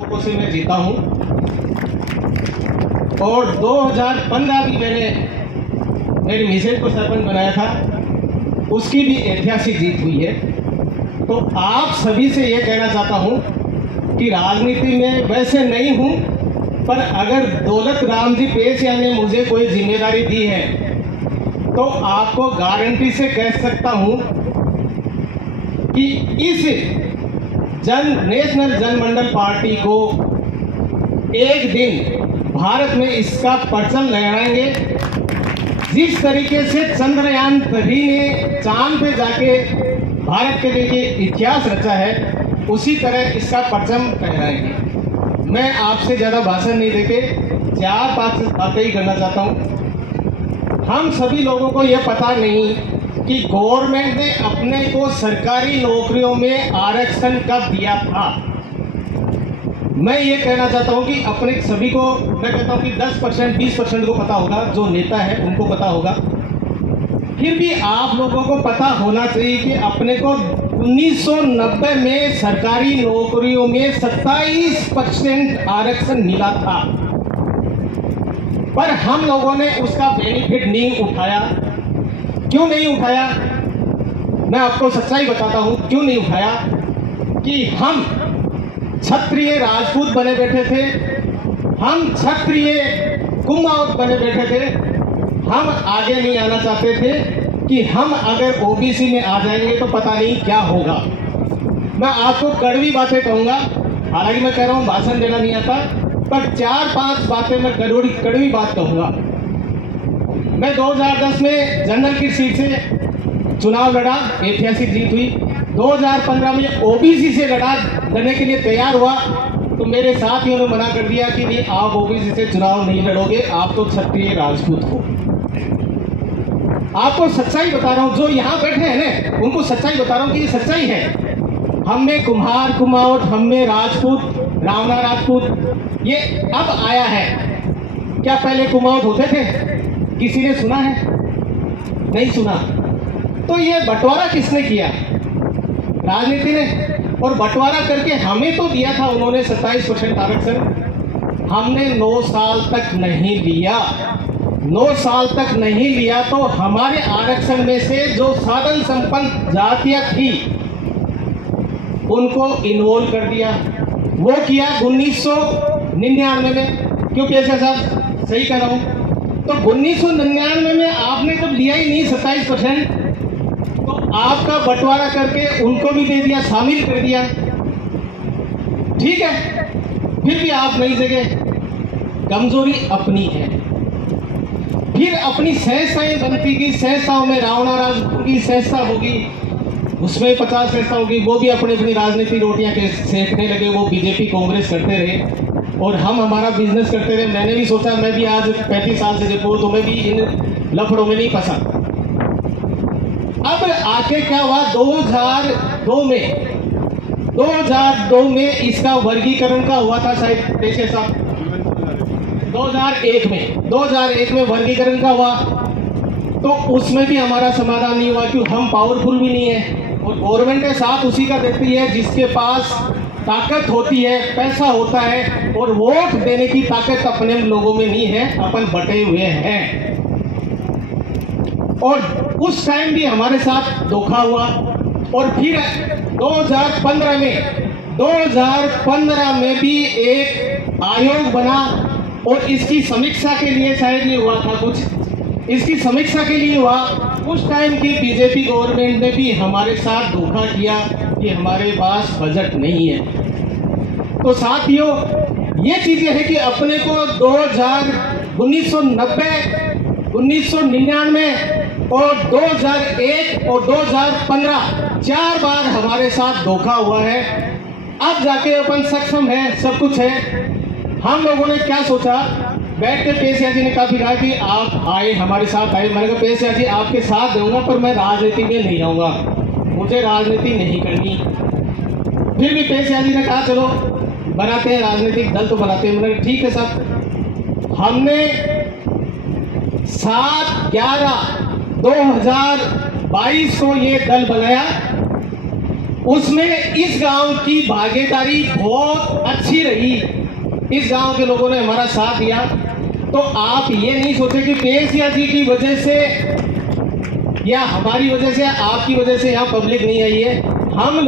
लोगों से मैं जीता हूं और 2015 भी मैंने मेरी मिसेज को सरपंच बनाया था, उसकी भी ऐतिहासिक जीत हुई है। तो आप सभी से ये कहना चाहता हूं कि राजनीति में वैसे नहीं हूं, पर अगर दौलत राम जी पेशिया ने मुझे कोई जिम्मेदारी दी है तो आपको गारंटी से कह सकता हूं कि इस नेशनल जनमंडल पार्टी को एक दिन भारत में इसका परचम लहराएंगे। जिस तरीके से चंद्रयान 3 ने चांद पे जाके भारत के लिए इतिहास रचा है, उसी तरह इसका परचम लहराएंगे। मैं आपसे ज़्यादा भाषण नहीं देके 4-5 बातें ही करना चाहता हूँ। हम सभी लोगों को यह पता नहीं कि गवर्नमेंट ने अपने को सरकारी नौकरियों में आरक्षण कब दिया था। मैं ये कहना चाहता हूँ कि अपने सभी को मैं कहता हूँ कि 10% 20% को पता होगा, जो नेता है उनको पता होगा। फिर भी आप लोगों को पता होना चाहिए कि अपने को 1990 में सरकारी नौकरियों में 27% आरक्षण मिला था, पर हम लोगों ने उसका बेनिफिट नहीं उठाया। क्यों नहीं उठाया? मैं आपको सच्चाई बताता हूं क्यों नहीं उठाया। कि हम क्षत्रिय राजपूत बने बैठे थे, हम क्षत्रिय कुमाऊं बने बैठे थे, हम आगे नहीं आना चाहते थे कि हम अगर ओबीसी में आ जाएंगे तो पता नहीं क्या होगा। मैं आपको कड़वी बातें कहूंगा, हालांकि मैं कह रहा हूं भाषण देना नहीं आता, पर 4-5 बातें मैं कड़वी बात कहूंगा। मैं 2010 में जनरल की सीट से चुनाव लड़ा, ऐतिहासिक जीत हुई। 2015 में ओबीसी से लड़ने के लिए तैयार हुआ तो मेरे साथियों ने मना कर दिया कि नहीं, आप ओबीसी से चुनाव नहीं लड़ोगे, आप तो क्षत्रिय राजपूत हो। आपको सच्चाई बता रहा हूं, जो यहाँ बैठे हैं ना उनको सच्चाई बता रहा हूं कि ये सच्चाई है। हम में कुम्हार कुमाऊट, हम में राजपूत, रावणा राजपूत ये अब आया है। क्या पहले कुमाऊट होते थे? किसी ने सुना है? नहीं सुना। तो ये बंटवारा किसने किया? राजनीति ने। और बंटवारा करके हमें तो दिया था उन्होंने 27% आरक्षण, हमने 9 साल तक नहीं लिया। 9 साल तक नहीं लिया तो हमारे आरक्षण में से जो साधन संपन्न जातियां थी उनको इन्वॉल्व कर दिया। वो किया 1999 में। क्योंकि ऐसा साहब सही कह रहा हूं? तो 1999 में आपने जब लिया ही नहीं 27%, तो आपका बंटवारा करके उनको भी दे दिया, शामिल कर दिया। ठीक है, फिर भी आप नहीं जगे। कमजोरी अपनी है। फिर अपनी सहजताएं बनती गई, सहजताओं में रावणा राजपूत की सहजता होगी, उसमें 50 सहजता होगी, वो भी अपनी अपनी राजनीति रोटियां के सेकने लगे। वो बीजेपी कांग्रेस करते रहे और हम हमारा बिजनेस करते रहे। मैंने भी सोचा मैं भी आज 35 साल से जयपुर, तो मैं भी इन लफड़ों में नहीं फंसा। अब आके क्या हुआ? 2002 में इसका वर्गीकरण का हुआ था शायद पेशे साहब, 2001 में वर्गीकरण का हुआ। तो उसमें भी हमारा समाधान नहीं हुआ क्योंकि हम पावरफुल भी नहीं है और गवर्नमेंट के साथ उसी का देती है जिसके पास ताकत होती है, पैसा होता है, और वोट देने की ताकत अपने लोगों में नहीं है, अपन बटे हुए हैं। और उस टाइम भी हमारे साथ धोखा हुआ। और फिर 2015 में भी एक आयोग बना और इसकी समीक्षा के लिए शायद नहीं हुआ था कुछ, इसकी समीक्षा के लिए हुआ। उस टाइम की बीजेपी गवर्नमेंट ने भी हमारे साथ धोखा किया कि हमारे पास बजट नहीं है। तो साथियों, ये चीजें हैं कि अपने को 1990, 1999 और 2001 और 2015 4 बार हमारे साथ धोखा हुआ है। अब जाके अपन सक्षम है, सब कुछ है। हम लोगों ने क्या सोचा, बैठ के पेशिया जी ने काफी कहा कि आप आए, हमारे साथ आए। मैंने कहा पेशिया जी आपके साथ दूंगा, पर मैं राजनीति में नहीं आऊंगा, मुझे राजनीति नहीं करनी। फिर भी पेशिया जी ने कहा चलो बनाते हैं राजनीतिक दल, तो बनाते हैं। मैंने ठीक है साहब। हमने 7/11/2022 को ये दल बनाया उसमें इस गांव की भागीदारी बहुत अच्छी रही। इस गांव के लोगों ने हमारा साथ दिया। तो आप ये नहीं सोचे कि पेशिया जी की वजह से या हमारी वजह से, आपकी वजह से यहाँ पब्लिक नहीं आई है। हम